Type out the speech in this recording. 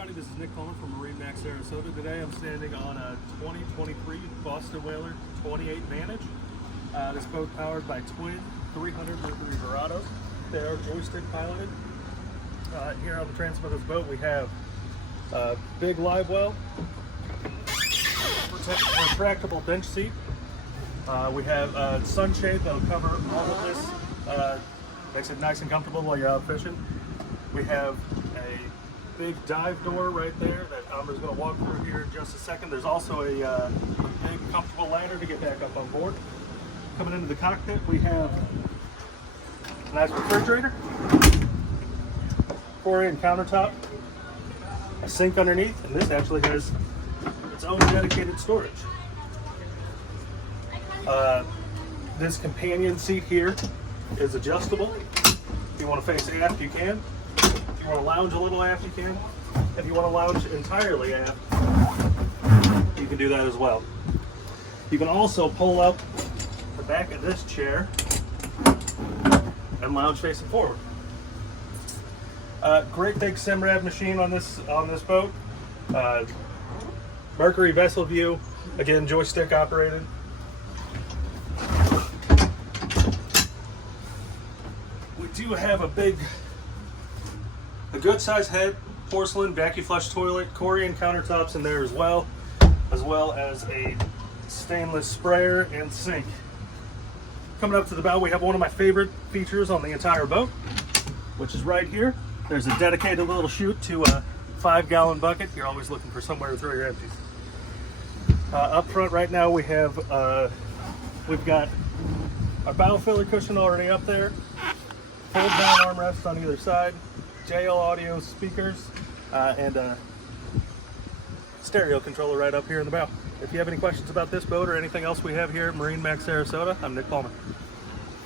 everybody, this is Nick Coleman from MarineMax Sarasota. Today I'm standing on a 2023 Boston Whaler 28 Vantage. This boat powered by twin 300 Mercury Verados. They are joystick piloted. Here on the transom of this boat we have a big live well, retractable bench seat. We have a sunshade that'll cover all of this, makes it nice and comfortable while you're out fishing. We have a big dive door right there that Amber's going to walk through here in just a second. There's also a big comfortable ladder to get back up on board. Coming into the cockpit, we have a nice refrigerator, 4-in countertop, a sink underneath, and this actually has its own dedicated storage. This companion seat here is adjustable. If you want to face aft, you can. If you want to lounge a little aft, you can. If you want to lounge entirely aft, you can do that as well. You can also pull up the back of this chair and lounge facing forward. Great big Simrad machine on this boat. Mercury vessel view, again joystick operated. We do have a good size head, porcelain vacuum flush toilet, Corian countertops in there as well as a stainless sprayer and sink. Coming up to the bow, we have one of my favorite features on the entire boat, which is right here. There's a dedicated little chute to a 5-gallon bucket. You're always looking for somewhere to throw your empties. Up front right now we've got our bow filler cushion already up there, fold down armrests on either side, JL audio speakers, and a stereo controller right up here in the bow. If you have any questions about this boat or anything else we have here at MarineMax Sarasota, I'm Nick Coleman.